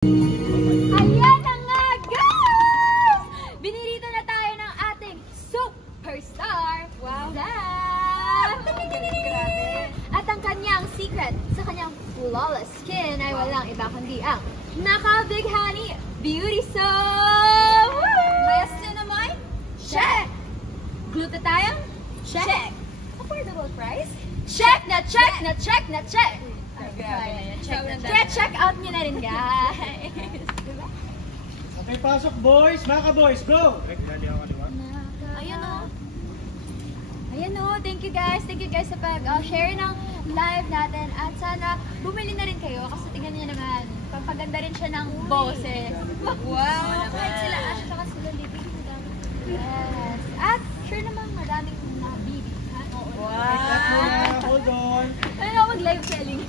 Ayan na nga, guys! Binirito na tayo ng ating superstar. Wow! Grabe. At ang kanyang secret sa kanyang flawless skin ay walang iba kundi ang nakabighani beauty soap! Niacinamide? Check! Glutathione? Check! Affordable price? Check na check na check na check! Check out nyo na rin, guys! Okay, pasok boys! Mga boys, go! Ayan o. Ayan o. Thank you guys. Thank you guys sa pag-share ng live natin. At sana bumili na rin kayo kasi tingnan niyo naman. Pampaganda rin siya ng boses. Wow! Kahit sila Ash at sila Libby. Yes. At sure naman madaming mga bibi. Wow! Hold on! Ano na mag-live selling?